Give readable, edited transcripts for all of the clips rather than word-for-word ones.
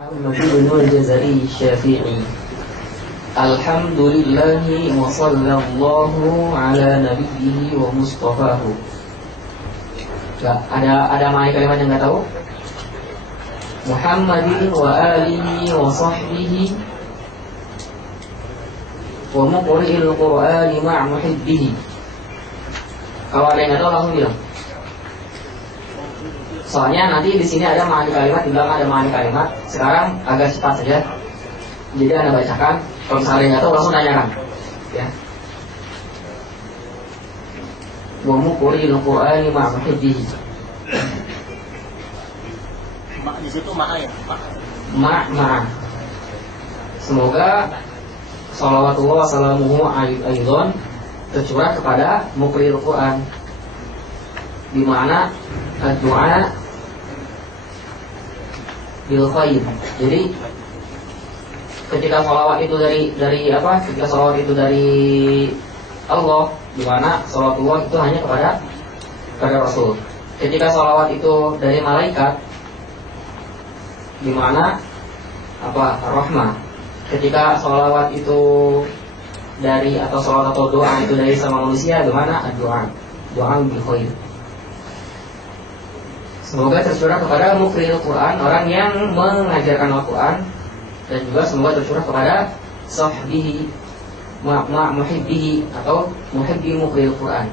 Ahmad bin al-Jazari Syafi'i. Alhamdulillahi wa sallallahu ala nabiyhi wa mustafahu. Ada makna kalimat yang enggak tahu? Muhammadin wa alihi wa sahbihi wa muqri'il Qur'ani ma'a muhibbihi. Kalau ada yang enggak tahu langsung bilang. Soalnya nanti di sini ada makna kalimat, di belakang ada makna kalimat. Sekarang agak cepat saja. Jadi Anda bacakan. Kalau misalnya nggak tahu langsung tanyakan. Ya. Wa muqri'il Qur'ani ma'a muhibbihi. Di situ ma'a ya, Ma'a. Semoga salawatullah wa salamuhu aidan tercurah kepada muqri'il Qur'an. Di mana doa bil khair. Jadi ketika salawat itu dari apa? Ketika salawat itu dari Allah, di mana salawatullah itu hanya kepada Rasul. Ketika salawat itu dari malaikat, di mana apa? Rahmah. Ketika salawat itu dari atau salawat atau doa itu dari sama manusia, di mana doa bil khair. Semoga tercurah kepada muqri'il Quran, orang yang mengajarkan Al-Quran, dan juga semoga tercurah kepada sahbihi muhibbihi atau muhibbi muqri'il Quran.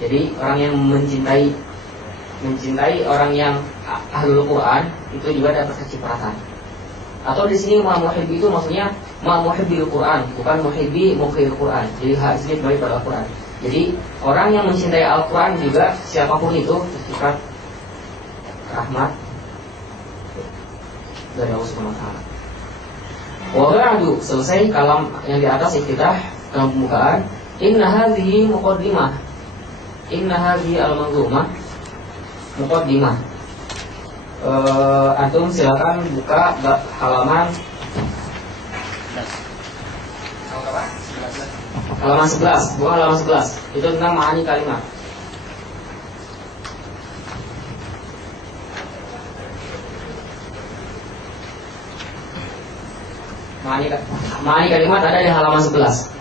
Jadi orang yang mencintai orang yang ahlul Quran itu juga dapat kecipratan. Atau di sini muhibbi itu maksudnya muhibbil Quran, bukan muhibbi muqri'il Quran. Jadi harus kembali pada Al-Quran. Jadi orang yang mencintai Al-Quran juga siapapun itu terciprat rahmat dari Allah Subhanahu wa taala. Wa ba'du, selesai kalam yang di atas iftitah pembukaan. Inna hadhihi muqaddimah. Inna hadhihi al-manzumah muqaddimah. Antum silakan buka halaman halaman 11, bukan halaman 11. Itu tentang ma'ani kalimat. Ma'ani kalimat ada di halaman 11.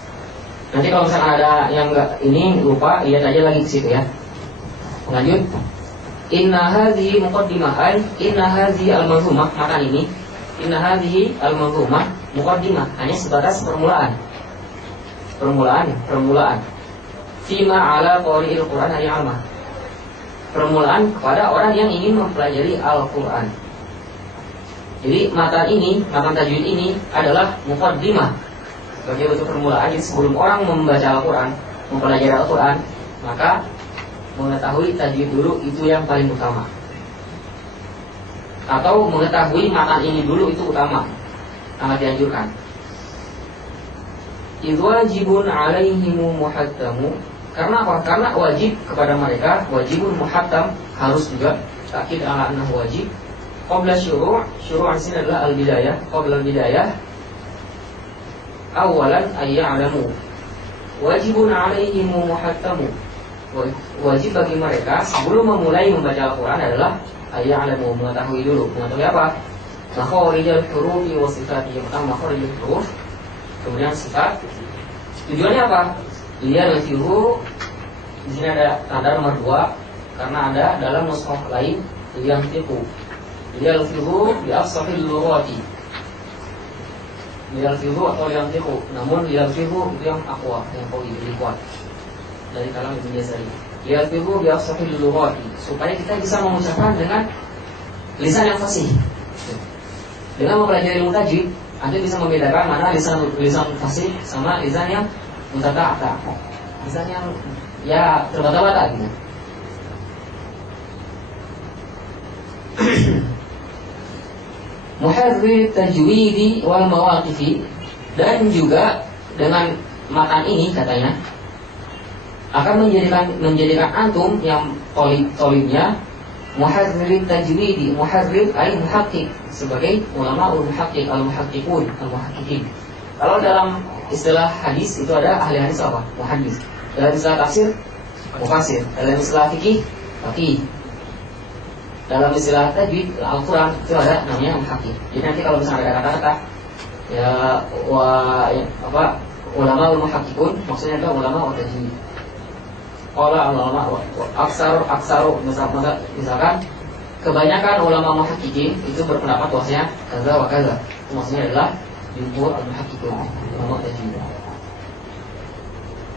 Nanti kalau misalkan ada yang enggak ini lupa, lihat aja lagi ke situ ya. Lanjut. Inna hadhihi muqaddimah, inna hadhihi al-manzumah, maka ini inna hadhihi al-manzumah muqaddimah, hanya sebatas permulaan. Fima ala qari'il Qur'an al-'amah. Permulaan kepada orang yang ingin mempelajari Al-Qur'an. Jadi matan tajwid ini adalah muqaddimah, sebagai bentuk permulaan. Jadi sebelum orang membaca Al-Quran, mempelajari Al-Quran, maka mengetahui tajwid dulu itu yang paling utama. Atau mengetahui matan ini dulu itu utama, sangat dianjurkan. Wajibun alaihimu muhattamu. Karena apa? Karena wajib kepada mereka, wajibun muhattam, harus juga takkid ala annahu wajib. Qabla syuru'an sini adalah al-bidayah. Qabla al-bidayah awalan ayya'lamu. Wajibun alaihimu muhattamu. Wajib bagi mereka sebelum memulai membaca Al-Quran adalah ayya'lamu, mengetahui dulu. Mengetahui apa? Makharijal hurufi wa sifati. Pertama makharijal huruf, kemudian sifat. Tujuannya apa? Liya'lamu. Di sini ada tanda nomor 2 karena ada dalam nushah lain yang tipu. Yalfizu bi afsahil lughati. Yalfizu atau yalfizu, namun yalfizu itu yang aqwa, yang qawi, lebih kuat dari kalam Ibnu Jazari. Yalfizu bi afsahil lughati, supaya kita bisa mengucapkan dengan lisan yang fasih. Dengan mempelajari ilmu tajwid, Anda bisa membedakan mana lisan fasih sama lisan yang mutata'ata. Lisan yang ya terbata-bata gitu. Muharrir tajwidi wal mawaqifi, dan juga dengan matan ini katanya akan menjadikan antum yang tolibnya muharrir tajwidi. Muharrir ay muhaqqiq, sebagai ulama muhaqqiq, al-muhaqqiqin. Kalau dalam istilah hadis itu ada ahli hadis apa? Muhaddis. Dalam istilah tafsir mufassir. Dalam istilah fikih faqih. dalam istilah tajwid Al-Quran itu ada namanya muhakkik. Jadi nanti kalau misalnya ada kata-kata ya ulama muhakkikun maksudnya adalah ulama wa tajwid. Qala ulama aksaru misalkan kebanyakan ulama muhakkikin itu berpendapat bahwasanya kaza wa kaza. Itu maksudnya adalah jumhur al-muhakkikun ulama tajwid.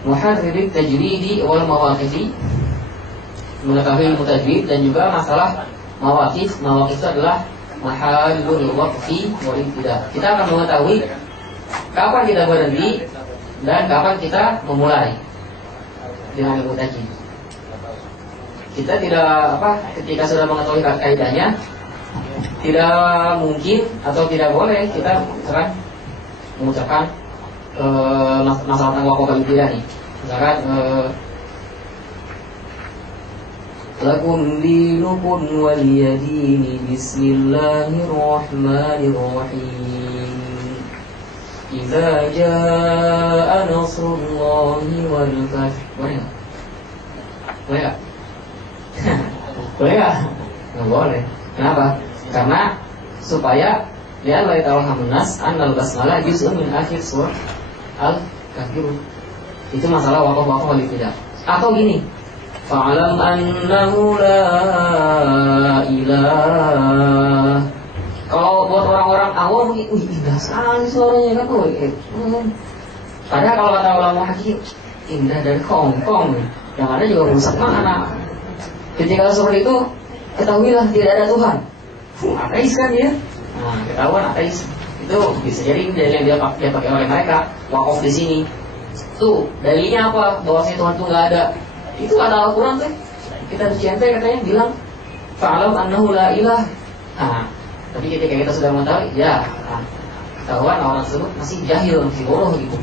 Muharrir tajwidi wal mawaqifi, mengetahui ilmu tajwid dan juga masalah mawaqif. Mawaqif itu adalah mahallul waqfi wal ibtida. Kita akan mengetahui kapan kita berhenti dan kapan kita memulai dengan ilmu tajwid. Kita tidak ketika sudah mengetahui kaidahnya, tidak mungkin atau tidak boleh kita misalkan mengucapkan masalah tentang waqaf wal ibtida nih. Misalkan lakum dinukum waliyadini bismillahirrahmanirrahim idza jaa nasrullahi wal fath. Boleh nggak? Boleh nggak? Boleh nggak? Nggak boleh. Kenapa? Karena supaya li'alla yatawahhamun nas annal basmalah juz'un min akhir surah Al-Kafirun. Itu masalah waqaf wal ibtida. Atau gini, fa'alam annahu la ilah. Kalau buat orang-orang awam, indah sekali suaranya kan tuh. Padahal kalau kata ulama hakim, indah dari Hongkong, yang ada juga rusak mana. Ketika seperti itu, ketahuilah tidak ada Tuhan. Ateis kan ya? Nah, ketahuan ateis. Itu bisa jadi dalil yang dia pakai oleh mereka. Waqaf di sini. Tuh, dalilnya apa? Bahwasanya Tuhan itu nggak ada. Itu kata Al-Quran tuh. Kita di CNT katanya bilang fa'alam annahu la ilah. Nah, tapi ketika kita sudah mengetahui, ya ketahuan orang tersebut masih jahil, masih bodoh gitu.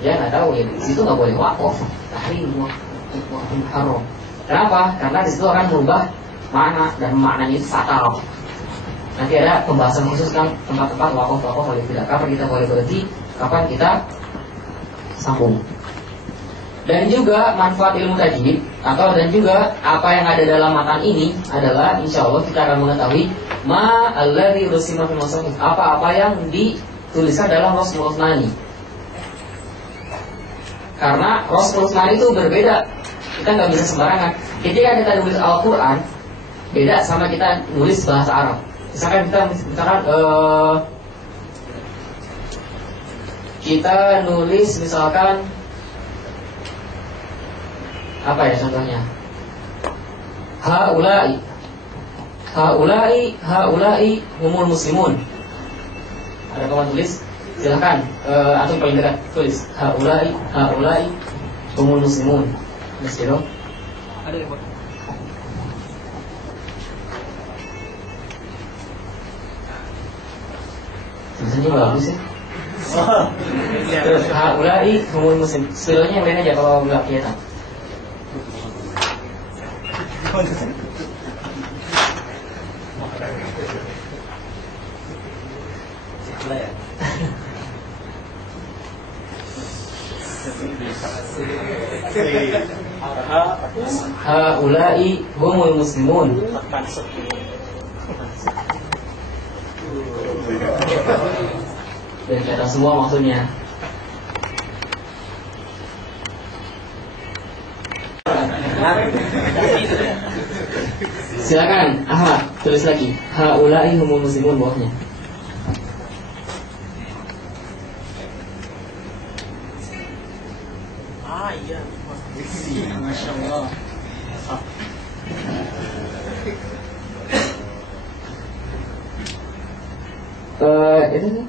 Dia nggak tahu ya, di situ nggak boleh waqaf. Tahrim haram. Kenapa? Karena di situ akan merubah makna dan maknanya itu fatal. Nanti ada pembahasan khusus kan tempat-tempat waqaf wal ibtida. Kapan kita boleh berhenti, kapan kita sambung. Dan juga manfaat ilmu tajwid dan juga apa yang ada dalam matan ini adalah insya Allah kita akan mengetahui ma alladzi rusima fil musahaf, apa-apa yang dituliskan dalam Rasmul Utsmani. Karena Rasmul Utsmani itu berbeda. Kita nggak bisa sembarangan. Ketika kita nulis Al-Quran beda sama kita nulis bahasa Arab. Misalkan kita nulis misalkan apa ya contohnya? Haula'i humul muslimun. Ada kawan tulis? Silakan. Atau paling dekat tulis haula'i humul muslimun. Mesti dong. Ada yang buat. Tulisannya bagus ya. Terus haula'i humul muslim. Spellnya yang lain aja kalau nggak kelihatan. Haula'i humul muslimun. Dan kata semua maksudnya. Silakan Ahmad tulis lagi haula'i humul muslimun bawahnya. Iya. Masya Allah. Itu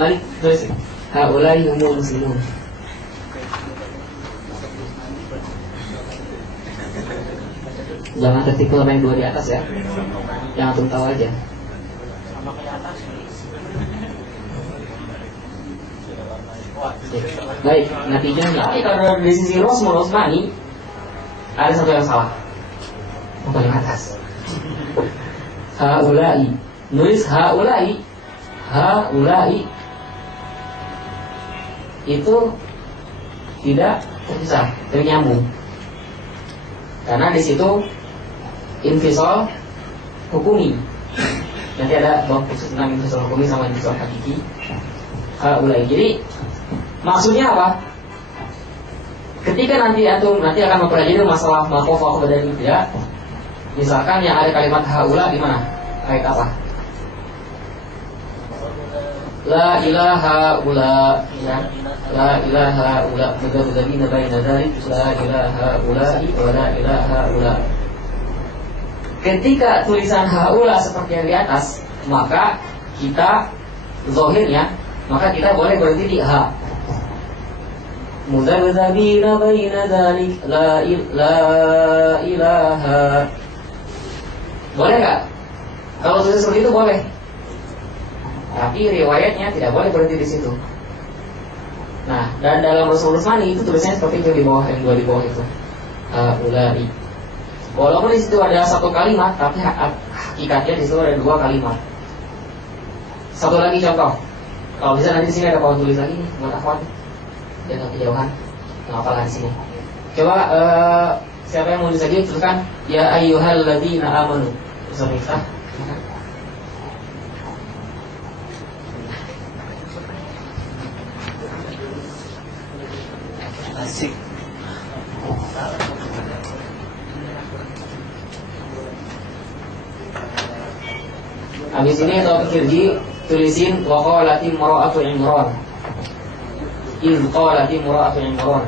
Malik tulis haula'i humul muslimun. Jangan ketik yang dua di atas ya. Jangan antum tahu aja. Baik, natijahnya kalau dari sisi Rasmul Utsmani ada satu yang salah. Paling atas. Haula'i. Nulis haula'i itu tidak terpisah, ternyambung. Karena di situ infisal hukumi. Nanti ada bab khusus tentang infisal hukumi sama infisal hakiki. Jadi maksudnya apa? Ketika nanti akan mempelajari masalah maqaf dan ibtida, misalkan yang ada kalimat haula di mana? Ayat apa? La ilaha ula, ya. La ilaha ula, mudzabbina baina dzalik, la ilaha ula wa la ilaha ula. Ketika tulisan haula seperti yang di atas, maka kita zahirnya, maka kita boleh berhenti di ha. Mudzabbina baina dzalik, la ilaha. Boleh nggak? Kalau tulisan seperti itu boleh. Tapi riwayatnya tidak boleh berhenti di situ. Nah, dan dalam Rasul Usmani itu tulisannya seperti itu di bawah, yang dua di bawah itu. Ulai. Walaupun di situ ada satu kalimat, tapi hakikatnya di situ ada dua kalimat. Satu lagi contoh. Kalau bisa nanti di sini ada kawan tulis lagi nih, buat akhwat. Jangan kejauhan. Ngapalah di sini. Coba siapa yang mau tulis lagi tuliskan ya ayyuhalladzina amanu. Bisa Miftah. Asik. Habis ini Taufik Kirji tulisin wa qalati mar'atu Imran. Qalati mar'atu Imran.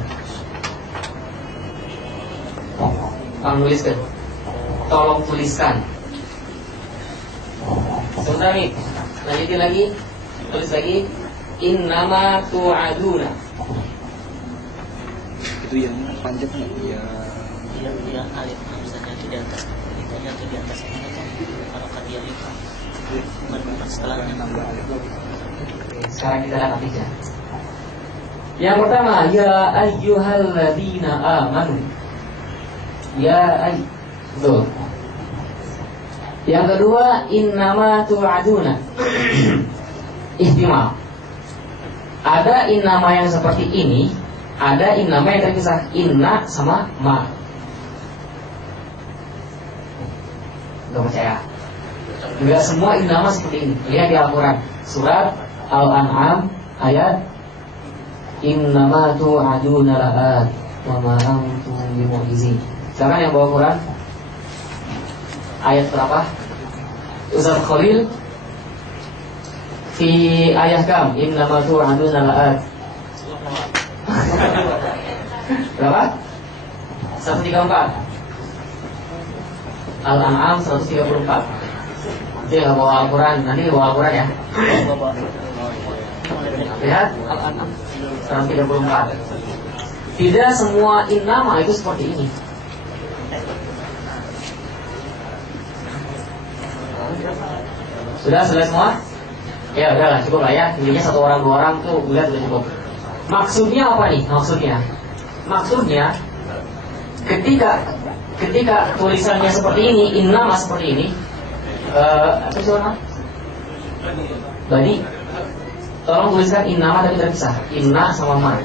Tuliskan. Tolong tuliskan. Sebentar nih. Lanjutin lagi. Tulis lagi. Innama tu'aduna. Itu yang panjang nggak? Ya. Yang alif hamzahnya di atas, lidahnya di atas ini kan kalau dia lipat. Bukan setelahnya. Sekarang kita lihat aja. Yang pertama, ya ayyuhalladzina amanu. Ya betul. Yang kedua, innama tu'aduna. Ihtimal. Ada innama yang seperti ini, ada innama yang terpisah, inna sama ma. Gak percaya? Enggak semua innama seperti ini. Lihat di Al-Quran, surat Al-An'am ayat innama tu'aduna la'at wa ma antum bimu'jizin. Sekarang yang bawa Quran ayat berapa? Ustaz Khalil fi ayat kam innama tu'aduna la'at. Berapa? 134. Al-An'am 134. Dia nggak bawa Al-Quran, nanti bawa Al-Quran ya. Lihat Al-An'am 134. Tidak semua innama itu seperti ini. Sudah selesai semua? Ya udahlah, cukup lah ya. Intinya satu orang dua orang tuh lihat udah cukup. Maksudnya apa nih? Maksudnya ketika tulisannya seperti ini, innama seperti ini, apa sih warna? Badi. Tolong tuliskan innama tapi terpisah. Inna sama ma.